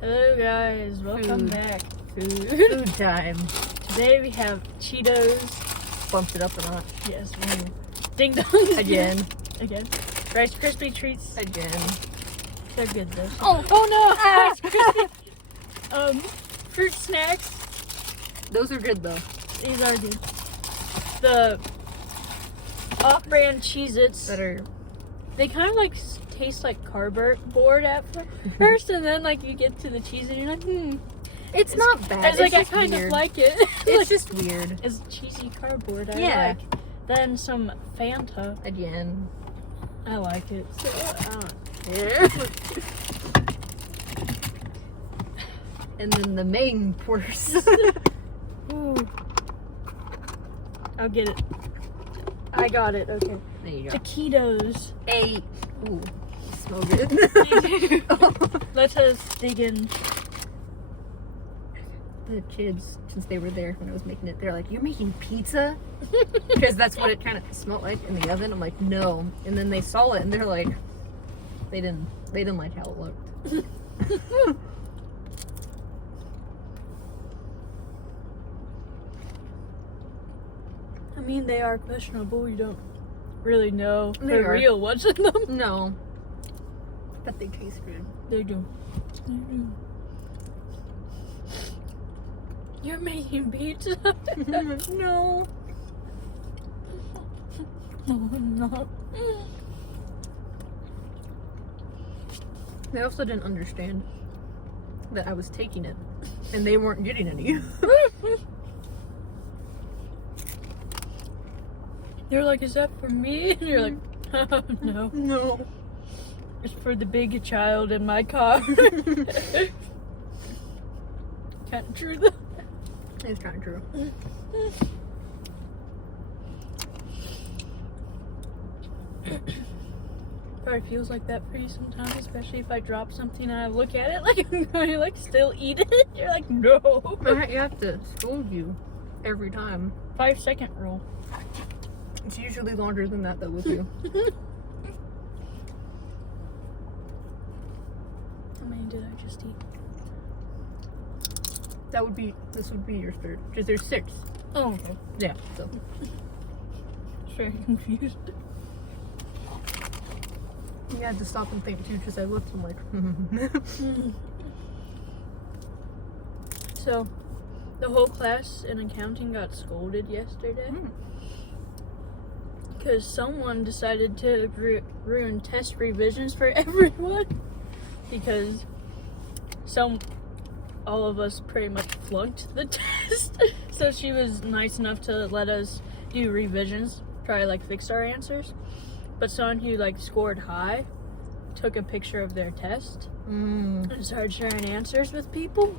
Hello guys, welcome Food. back. Food time. Today we have Cheetos. Bumped it up a notch. Yes, Ding dongs Again. Again. Rice Krispie treats. Again. They're good though. Oh no! Ah. Rice Krispie. Fruit snacks. Those are good though. These are good. The off-brand Cheez-Its. That are. They kind of like taste like cardboard at first, and then like you get to the cheese and you're like, It's not bad. It's like I just kind weird. of like it. It's Like, just weird. it's cheesy cardboard. I Yeah. like. Then some Fanta. Again. I like it. So, Yeah. And then the main course. ooh. I'll get it. I got it. Okay. There you go. Taquitos. Hey. Ooh. Smell good. Let us dig in. The kids, since they were there when I was making it, they're like, "You're making pizza?" Because that's what it kind of smelled like in the oven. I'm like, "No." And then they saw it and they're like, they didn't like how it looked. I mean, they are questionable. You don't really know They for are. real what's in them. No. But they taste good. They do. You're making pizza? No. No, I'm not. They also didn't understand that I was taking it and they weren't getting any. They're like, is that for me? And you're like, oh, no. No. It's for the big child in my car. Kind of true though. It's kind of true. Probably feels like that for you sometimes, especially if I drop something and I look at it like I'm going to like still eat it. You're like, no. But you have to scold you every time. 5-second rule. It's usually longer than that though with you. How many did I just eat? This would be your third. Because there's 6. Oh, okay. Yeah, so. Very confused. You had to stop and think too, because I looked and like, So, the whole class in accounting got scolded yesterday. Because someone decided to ruin test revisions for everyone. Because all of us pretty much flunked the test. So she was nice enough to let us do revisions, try to like fix our answers. But someone who like scored high took a picture of their test and started sharing answers with people.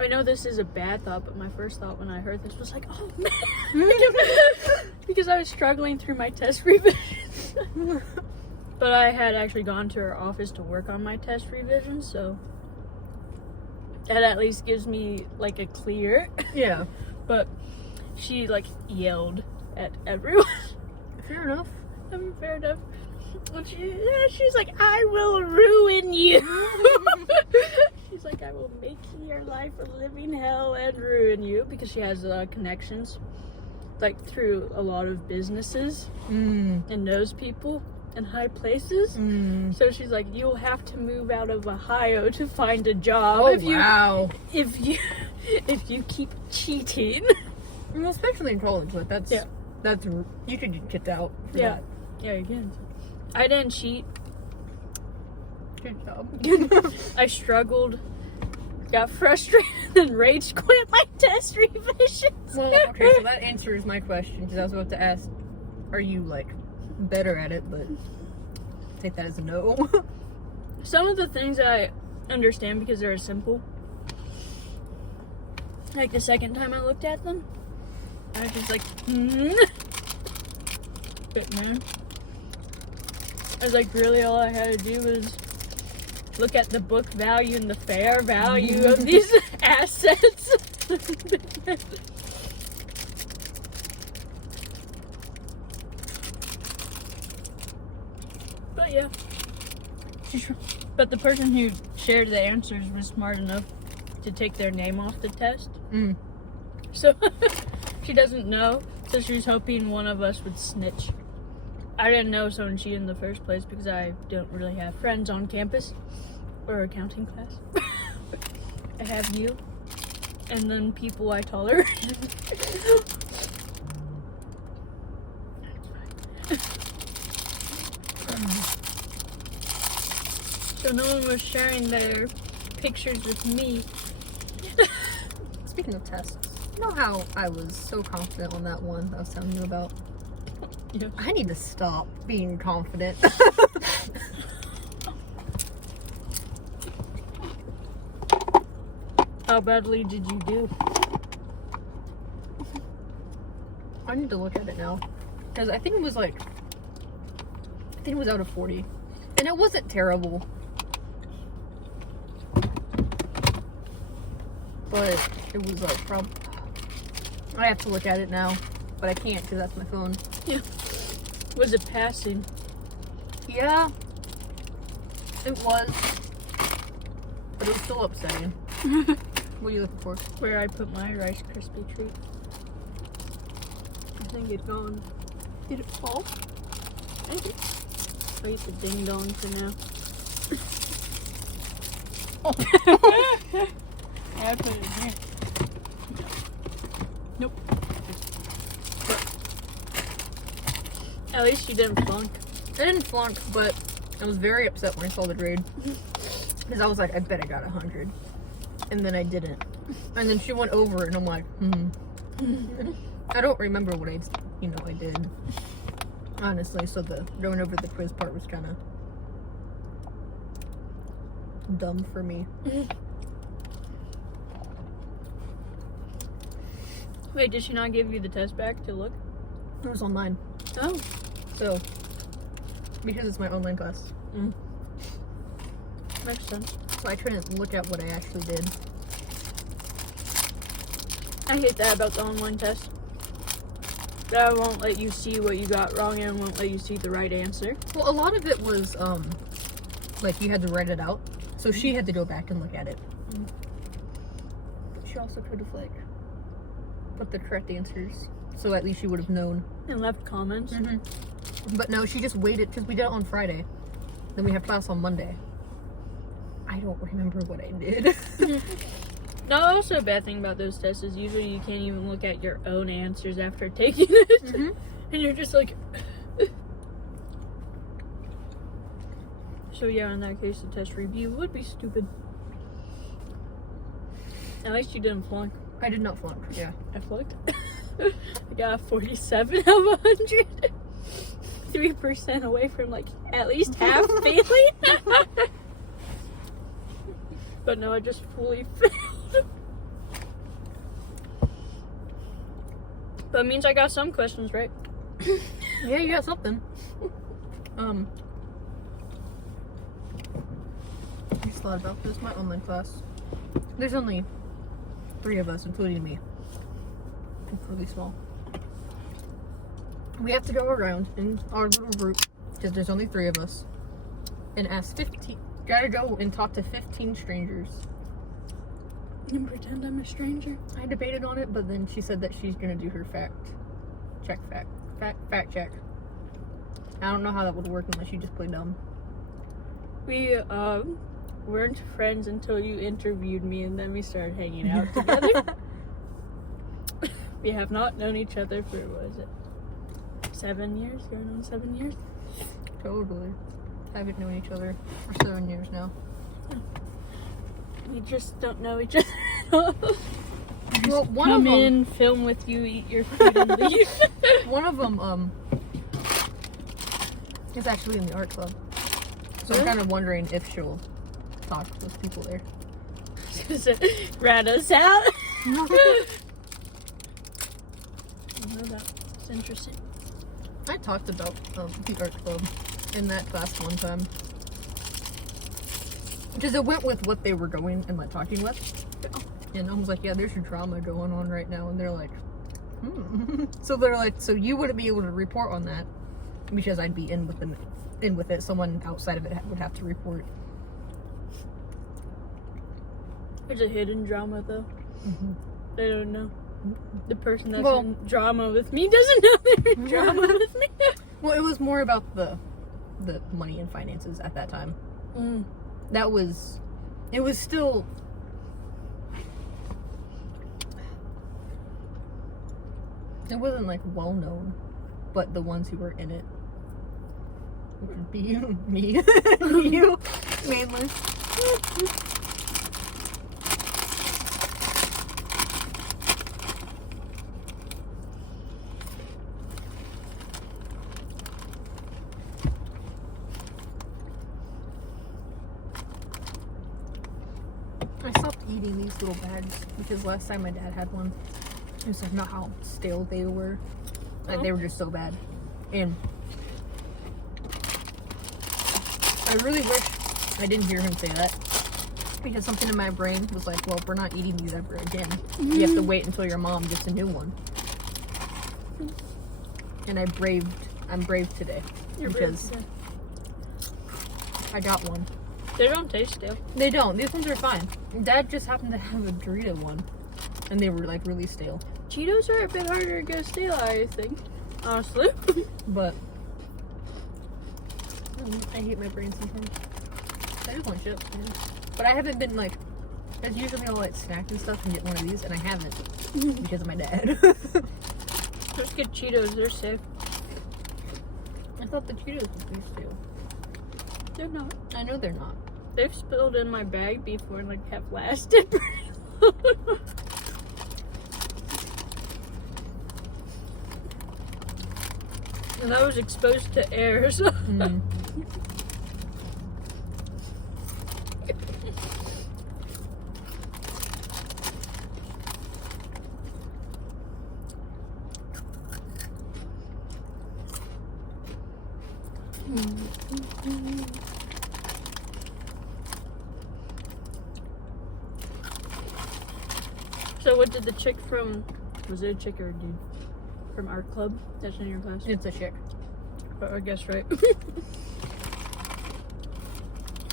I know this is a bad thought, but my first thought when I heard this was like, oh man. Because I was struggling through my test revisions. But I had actually gone to her office to work on my test revisions, so that at least gives me like a clear. yeah. But she like yelled at everyone. Fair enough. Fair enough. But she's like, I will ruin you. She's like, I will make your life a living hell and ruin you, because she has connections like through a lot of businesses and knows people in high places. So she's like, you'll have to move out of Ohio to find a job if you keep cheating. Well, especially in college, like that's you could get kicked out for that. Yeah, you can. I didn't cheat. Good job. I struggled, got frustrated, and rage quit my test revisions. Well, okay, so that answers my question, because I was about to ask, are you like better at it? But take that as a no. Some of the things I understand because they're simple. Like the second time I looked at them, I was just like, But man, I was like, really all I had to do was look at the book value and the fair value of these assets. But yeah, But the person who shared the answers was smart enough to take their name off the test. Mm. So she doesn't know. So she was hoping one of us would snitch. I didn't know someone cheated in the first place because I don't really have friends on campus or accounting class. I have you, and then people I tolerate. So no one was sharing their pictures with me. Speaking of tests, you know how I was so confident on that one I was telling you about? Yeah. I need to stop being confident. How badly did you do? I need to look at it now. Because I think it was like, out of 40. And it wasn't terrible. But it was like, I have to look at it now. But I can't because that's my phone. Yeah. Was it passing? Yeah. It was. But it was still upsetting. What are you looking for? Where I put my Rice Krispie treat. I think it's gone. Did it fall? I think. Wait, the ding dong for now. I put it in here. Nope. At least you didn't flunk. I didn't flunk, but I was very upset when I saw the grade. Because I was like, I bet I got 100. And then I didn't. And then she went over it, and I'm like, I don't remember what I did. Honestly, so the going over the quiz part was kind of dumb for me. Wait, did she not give you the test back to look? It was online. Oh. So, because it's my online class. Makes sense. So I couldn't look at what I actually did. I hate that about the online test. That won't let you see what you got wrong and won't let you see the right answer. Well, a lot of it was, like you had to write it out. So she had to go back and look at it. She also could have, like, put the correct answers. So at least she would have known. And left comments. But no, she just waited, because we did it on Friday. Then we have class on Monday. I don't remember what I did. No, also a bad thing about those tests is usually you can't even look at your own answers after taking it. And you're just like... So yeah, in that case, the test review would be stupid. At least you didn't flunk. I did not flunk, yeah. I flunked. I got a 47 out of 100. 3% away from like at least half failing. But no, I just fully failed. But it means I got some questions right. Yeah, you got something. I just thought about this. My online class. There's only 3 of us, including me. It's really small. We have to go around in our little group, because there's only 3 of us, and ask 15. Gotta go and talk to 15 strangers. And pretend I'm a stranger. I debated on it, but then she said that she's gonna do her fact check. I don't know how that would work unless you just play dumb. We weren't friends until you interviewed me, and then we started hanging out together. We have not known each other for, what is it, 7 years? Going on 7 years? Totally. Haven't known each other for 7 years now. We just don't know each other at all. Well, one Come of them, in, film with you, eat your food, and leave. one of them, is actually in the art club. So I'm Really? kind of wondering if she'll talk to those people there. Just rat us out. I know that. It's interesting. I talked about the art club in that class one time. Because it went with what they were going and like talking with. And I was like, yeah, there's a drama going on right now. And they're like, So they're like, so you wouldn't be able to report on that because I'd be in with them in with it. Someone outside of it would have to report. There's a hidden drama though. Mm-hmm. They don't know. The person that's Well- in drama with me doesn't know they're in drama with me. Well, it was more about the money and finances at that time. Mm. It was still. It wasn't like well known, but the ones who were in it, which would be you, me, you, mainly. I stopped eating these little bags because last time my dad had one, it was like not how stale they were. Like they were just so bad. And I really wish I didn't hear him say that. Because something in my brain was like, well, we're not eating these ever again. You have to wait until your mom gets a new one. And I'm brave today. You're because brave, I got one. They don't taste stale. They don't. These ones are fine. Dad just happened to have a Dorito one. And they were like really stale. Cheetos are a bit harder to go stale, I think. Honestly. But I hate my brain sometimes. I just want chips, man. But I haven't been like, as usually I'll like snack and stuff and get one of these, and I haven't because of my dad. Just get Cheetos, they're safe. I thought the Cheetos would be stale. They're not. I know they're not. They've spilled in my bag before and like have lasted pretty long. And I was exposed to air, so. Mm. So what did the chick from, was it a chick or a dude? From our club that's in your class? It's a chick. I guess, right?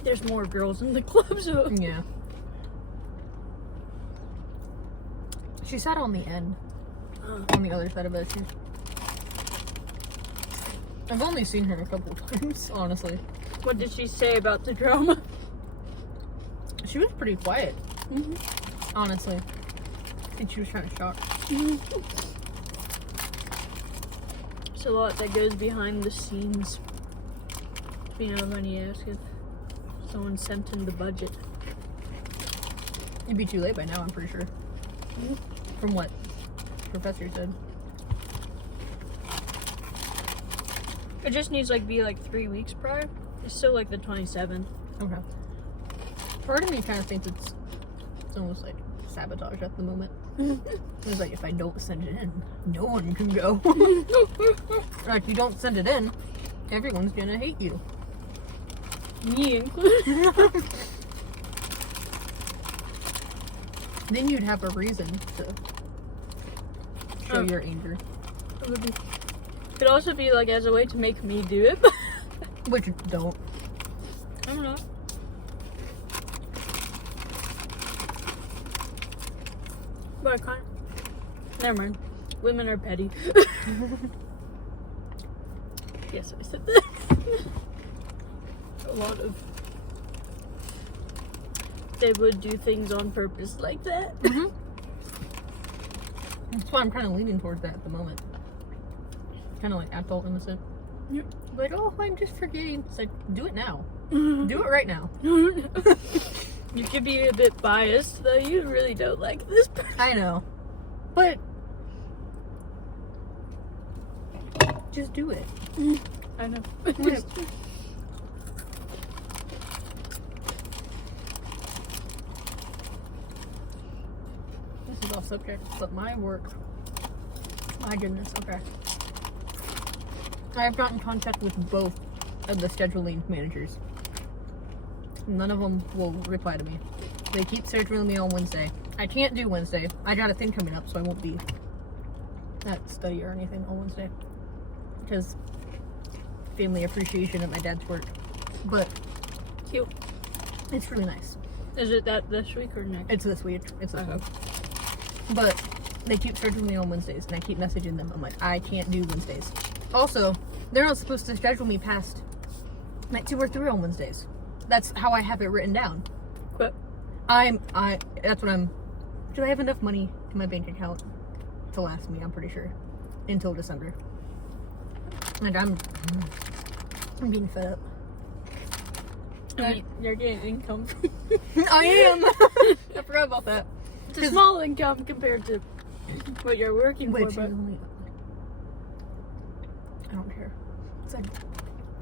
There's more girls in the club, so. Yeah. She sat on the end, on the other side of us. I've only seen her a couple times, honestly. What did she say about the drama? She was pretty quiet, honestly. I think she was trying to shock. There's a lot that goes behind the scenes. You know, when you ask if someone sent in the budget. It'd be too late by now, I'm pretty sure. From what Professor said. It just needs like be like 3 weeks prior. It's still like the 27th. Okay. Part of me kind of thinks it's almost like sabotage at the moment. It's like, if I don't send it in, no one can go. Like, you don't send it in, everyone's gonna hate you. Me included. Then you'd have a reason to show your anger. Could also be like as a way to make me do it. Which don't. I don't know. But I can't. Never mind. Women are petty. Yes, I said that. A lot of. They would do things on purpose like that. That's why I'm kind of leaning towards that at the moment. Kind of like adult innocent. Yep. Like, oh, I'm just forgetting. It's like, do it now. Do it right now. You could be a bit biased, though. You really don't like this person. I know. But just do it. I know. This is off subject, but my work. My goodness, okay. I've gotten in contact with both of the scheduling managers. None of them will reply to me. They keep scheduling me on Wednesday. I can't do Wednesday. I got a thing coming up, so I won't be at study or anything on Wednesday. Because family appreciation at my dad's work. But Cute. it's really nice. Is it that this week or next? It's this week. It's this week. But they keep scheduling me on Wednesdays, and I keep messaging them. I'm like, I can't do Wednesdays. Also, they're not supposed to schedule me past like 2 or 3 on Wednesdays. That's how I have it written down. Quit. That's what I'm. Do I have enough money in my bank account to last me? I'm pretty sure until December. Like I'm being fed up. You're getting income. I am. I forgot about that. It's a small income compared to what you're working Which for, is but only, I don't care.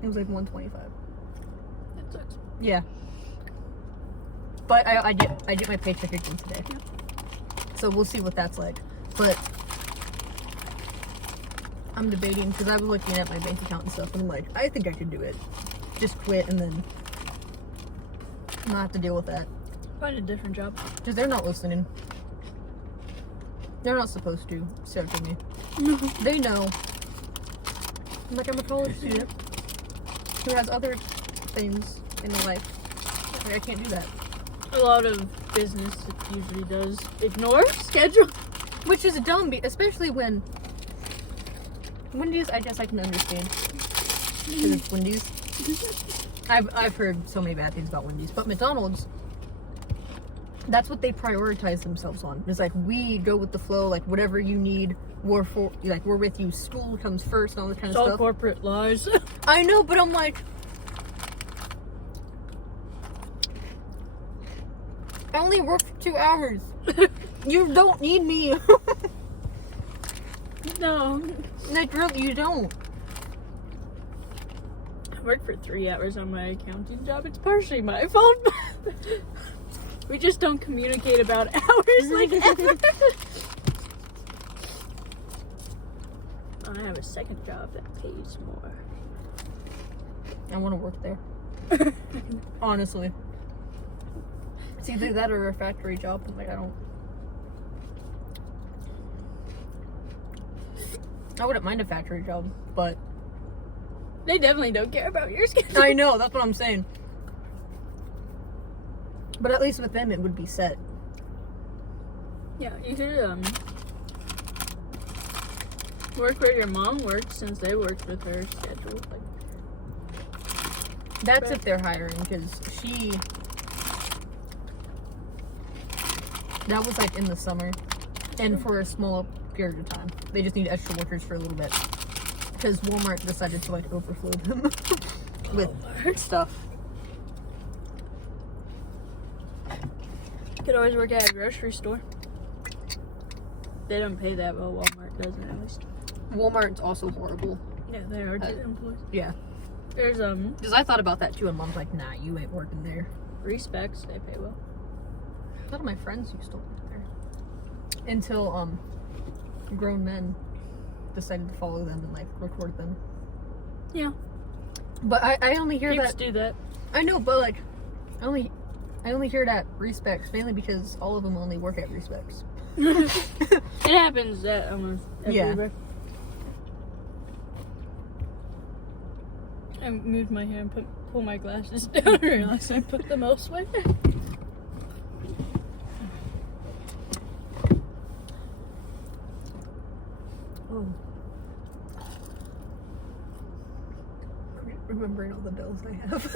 It was like 125. that sucks. Yeah. But I get my paycheck again today. Yeah. So we'll see what that's like. But I'm debating because I was looking at my bank account and stuff, and I'm like, I think I could do it. Just quit and then not have to deal with that. Find a different job. Because they're not listening. They're not supposed to schedule me. They know. I'm like, I'm a college student who has other things in their life. Like, I can't do that. A lot of business usually does ignore schedule. Which is dumb, especially when Wendy's, I guess I can understand. Because it's Wendy's. I've heard so many bad things about Wendy's, but McDonald's, that's what they prioritize themselves on. It's like, we go with the flow, like whatever you need, we're with you. School comes first and all this kind It's of all stuff. corporate lies. I know, but I'm like, I only work for 2 hours. You don't need me. No. Like, really, you don't. I work for 3 hours on my accounting job. It's partially my fault. We just don't communicate about hours like ever. I have a second job that pays more. I want to work there. Honestly. It's either that or a factory job. I'm like, I wouldn't mind a factory job, but They definitely don't care about your schedule. I know, that's what I'm saying. But at least with them, it would be set. Yeah, you could work where your mom worked since they worked with her schedule. Like, That's if they're hiring, because that was like in the summer, and for a small period of time. They just need extra workers for a little bit, because Walmart decided to like overflow them with stuff. could always work at a grocery store. They don't pay that well. Walmart doesn't, at least. Walmart's also horrible. Yeah, they are good employees. Yeah. There's Because I thought about that too, and Mom's like, nah, you ain't working there. Respects. They pay well. A lot of my friends used to work there. Until, grown men decided to follow them and, like, record them. Yeah. But I only hear Peeps that... do that. I know, but, like, I only hear that Respects, mainly because all of them only work at Respects. It happens at almost everywhere. I moved my hair and pull my glasses down and realized I put them elsewhere. Oh. Remembering all the bills I have.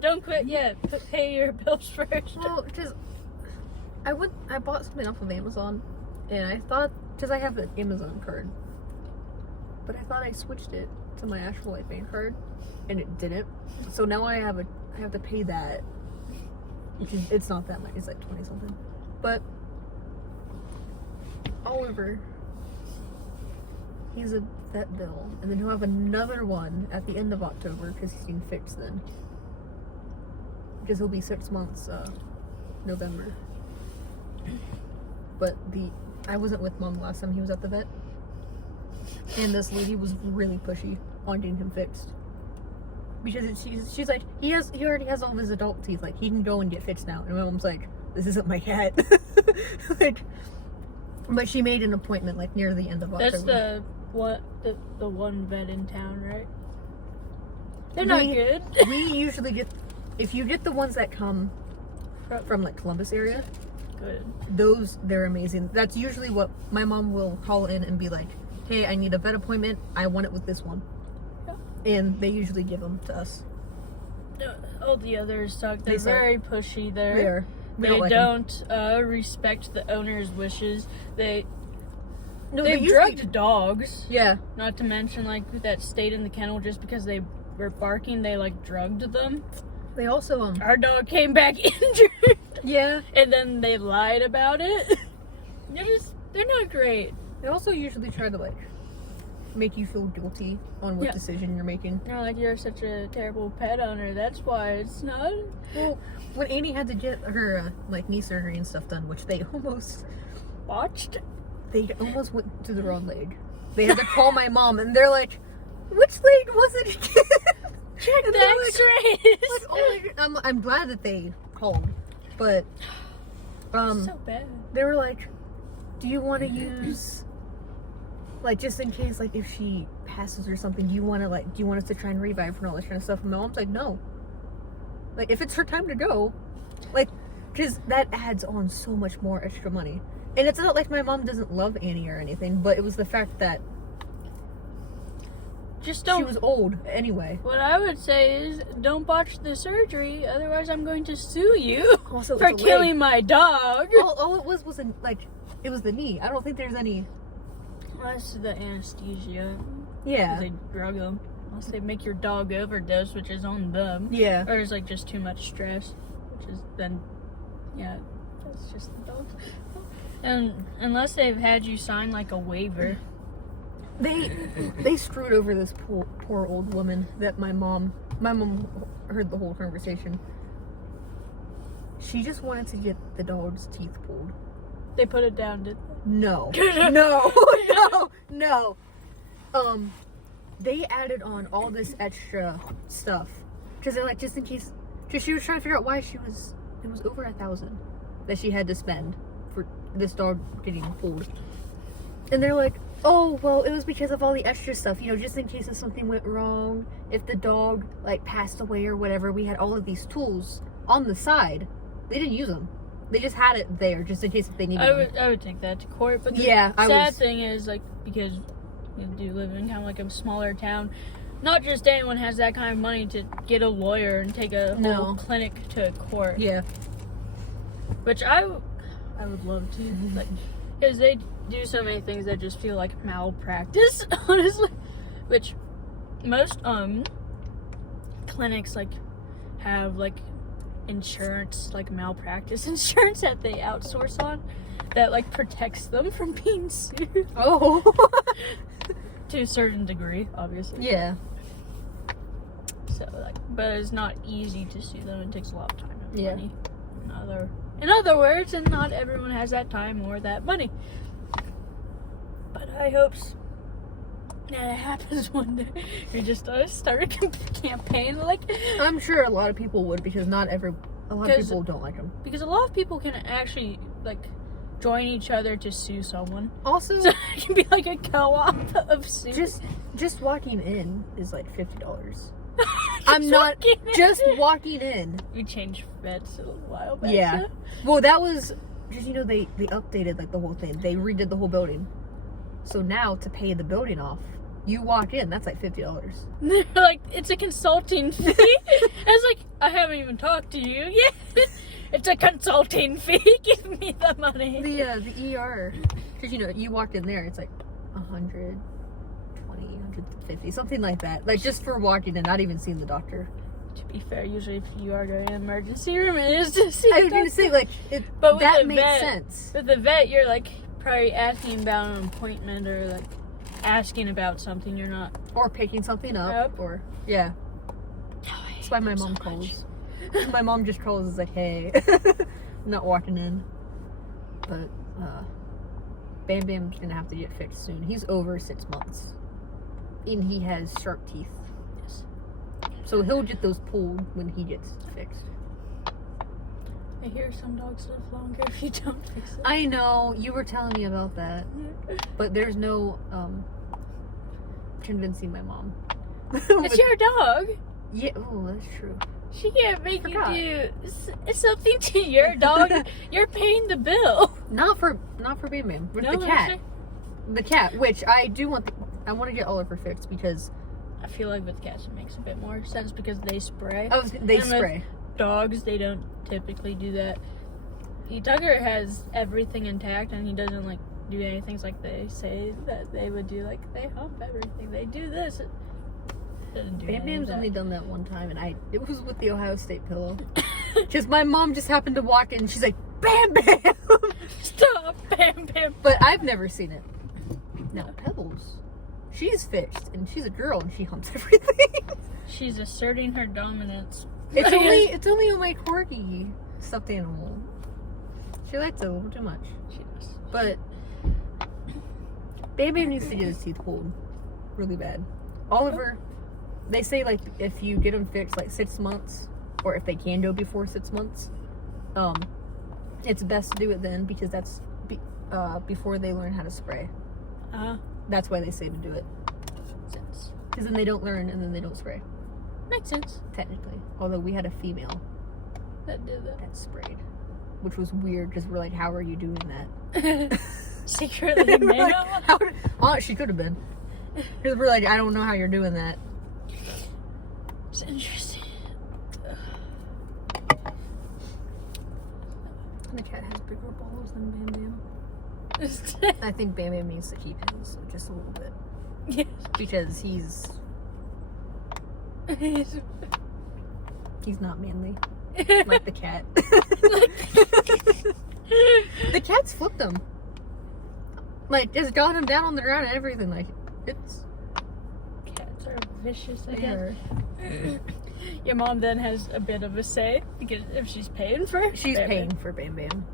Don't quit yet. Pay your bills first. Well, because I bought something off of Amazon, and I thought, because I have an Amazon card, but I thought I switched it to my actual like bank card, and it didn't. So now I have to pay that, which is, it's not that much. It's like 20 something. But Oliver, he's a vet bill, and then he'll have another one at the end of October because he's getting fixed then. Because he'll be 6 months, November. But I wasn't with Mom last time he was at the vet, and this lady was really pushy on getting him fixed. Because she's like, he already has all of his adult teeth, like he can go and get fixed now. And my mom's like, this isn't my cat. Like, but she made an appointment like near the end of October. That's the the one vet in town, right? They're not good. We usually get, if you get the ones that come from like Columbus area, Good. they're amazing. That's usually what my mom will call in and be like, hey, I need a vet appointment. I want it with this one. Yeah. And they usually give them to us. All the others suck. They're very pushy there. They don't respect the owner's wishes. They've usually drugged dogs. Yeah. Not to mention, like, that stayed in the kennel just because they were barking. They, like, drugged them. They also, Our dog came back injured. Yeah. And then they lied about it. They're not great. They also usually try to, like, make you feel guilty on what decision you're making. They're like, you're such a terrible pet owner. That's why it's not. Well, when Annie had to get her, like, knee surgery and stuff done, which they almost... Botched? They almost went to the wrong leg. They had to call my mom, and they're like, which leg was it again? Check and the x-rays. Like, oh my God. I'm glad that they called, but so bad. They were like, do you want to use, like, just in case, like, if she passes or something, do you want us to try and revive her and all this kind of stuff? And my mom's like, no. Like, if it's her time to go, like, because that adds on so much more extra money. And it's not like my mom doesn't love Annie or anything, but it was the fact that just don't. She was old anyway. What I would say is, don't botch the surgery, otherwise I'm going to sue you for killing my dog. All it was it was the knee. I don't think there's any. That's the anesthesia. Yeah. They drug them. Unless they make your dog overdose, which is on them. Yeah. Or it's like just too much stress, which is then, yeah, that's just the dog. And unless they've had you sign like a waiver. They screwed over this poor old woman that my mom heard the whole conversation. She just wanted to get the dog's teeth pulled. They put it down, did they? No. No. They added on all this extra stuff. Because they're like, just in case, because she was trying to figure out why it was over $1,000 that she had to spend for this dog getting pulled. And they're like, oh, well, it was because of all the extra stuff, just in case if something went wrong, if the dog, like, passed away or whatever, we had all of these tools on the side. They didn't use them. They just had it there, just in case if they needed them. I would take that to court, but the sad thing is, like, because we do live in kind of like a smaller town, not just anyone has that kind of money to get a lawyer and take a whole clinic to court. Yeah. Which I would love to, like, because they do so many things that just feel like malpractice, honestly. Which most clinics like have like insurance, like malpractice insurance that they outsource on, that like protects them from being sued. Oh. To a certain degree, obviously. Yeah. So like, but it's not easy to sue them. It takes a lot of time and money. In other words, and not everyone has that time or that money. But I hope that it happens one day. We just start a campaign, like. I'm sure a lot of people would, because a lot of people don't like them. Because a lot of people can actually like join each other to sue someone. Also, so it can be like a co-op of suits. Just walking in is like $50. I'm not just walking in. You changed vets a little while back. Yeah. So. Well, that was because they updated like the whole thing. They redid the whole building. So now to pay the building off, you walk in, that's like $50. Like, it's a consulting fee. I was like, I haven't even talked to you yet. It's a consulting fee. Give me the money. The ER, because you walked in there, it's like 120, 150, something like that. Like just for walking and not even seeing the doctor. To be fair, usually if you are going to an emergency room, it is to see. I was going to say, like, but that makes sense. With the vet, you're like probably asking about an appointment or like asking about something you're not, or picking something up. Or yeah. That's why my mom calls. My mom just calls and is like, hey, I'm not walking in. But Bam Bam's gonna have to get fixed soon. He's over 6 months and he has sharp teeth. Yes. So he'll get those pulled when he gets fixed. I hear some dogs live longer if you don't fix it. I know, you were telling me about that. But there's no convincing my mom. It's your dog. Yeah, oh, that's true. She can't make you do something to your dog. You're paying the bill. Not for Bam Bam. With No, the cat. The cat, which I do want. I want to get Oliver fixed because I feel like with cats it makes a bit more sense because they spray. they And spray. with dogs, they don't typically do that. Tucker has everything intact, and he doesn't like do anything like they say that they would do. Like they hump everything. They do this. It doesn't do Bam any of Bam's that. only done that one time, and it was with the Ohio State pillow. Because my mom just happened to walk in, and she's like, "Bam Bam!" Stop, Bam Bam. But I've never seen it. Now Pebbles, she's fixed, and she's a girl, and she humps everything. She's asserting her dominance. It's only on my corgi stuffed animal. She likes it a little too much. She does. But Bam Bam needs to get his teeth pulled really bad. Oliver, they say like if you get them fixed like 6 months, or if they can go before 6 months, it's best to do it then because that's before they learn how to spray. That's why they say to do it. Sense. Because then they don't learn and then they don't spray. Makes sense. Technically. Although we had a female That did that. that sprayed. Which was weird because we're like, how are you doing that? Secretly male. Like, she could have been. Because we're like, I don't know how you're doing that. It's interesting. The cat has bigger balls than Bam Bam. I think Bam Bam needs to keep his just a little bit. Yes. Because he's not manly. Like the cat. The cat's flipped him. Like, just got him down on the ground and everything. Like, it's... Cats are vicious, I They guess. are. Your mom then has a bit of a say because if she's paying for it, She's Bam paying Bam. for Bam Bam.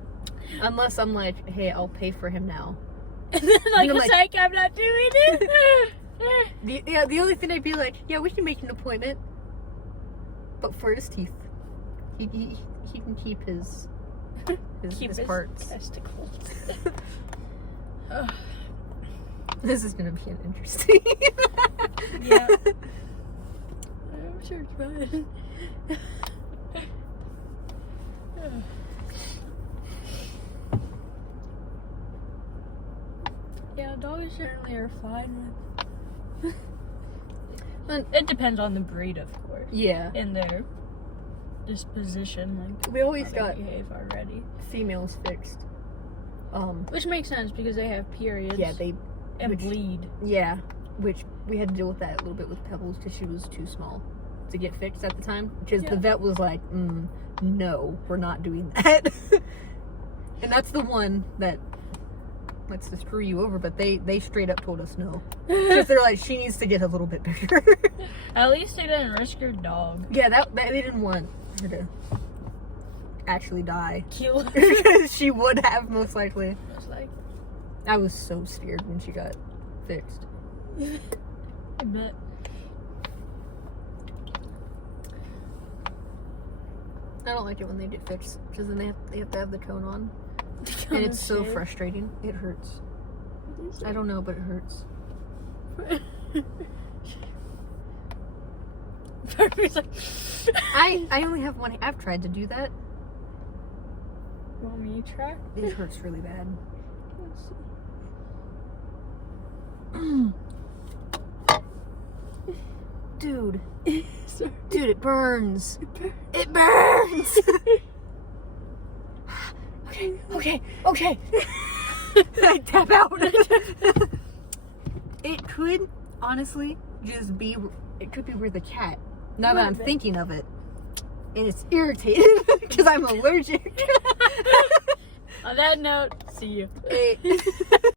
Unless I'm like, hey, I'll pay for him now. And then like, You're it's like- like, I'm not doing it. The only thing I'd be like, yeah, we can make an appointment. But for his teeth. He can keep his parts. Testicles. This is gonna be an interesting. Yeah. I'm sure it's fine. Yeah, dogs certainly are fine with. It depends on the breed, of course, Yeah. and their disposition. Like We always how got they behave already, females fixed. which makes sense because they have periods. Yeah, they and which- bleed. Yeah, which we had to deal with that a little bit with Pebbles because she was too small to get fixed at the time. Because Yeah. the vet was like, no, we're not doing that. And that's the one that likes to screw you over, but they straight up told us no. Because they're like, she needs to get a little bit bigger. At least they didn't risk your dog. Yeah, that they didn't want her to actually die. Kill. Because she would have, most likely. It's like, I was so scared when she got fixed. I bet. I don't like it when they get fixed because then they have to have the cone on, and it's so frustrating. It hurts. I don't know, but it hurts. It's like, I only have one. I've tried to do that. want me to try? It hurts really bad. Let's see. Dude, Sorry. dude, it burns. It burns. Okay. I tap out. It could honestly just be. It could be where the cat. Now that I'm thinking of it, and it's irritated because I'm allergic. On that note, see you. It-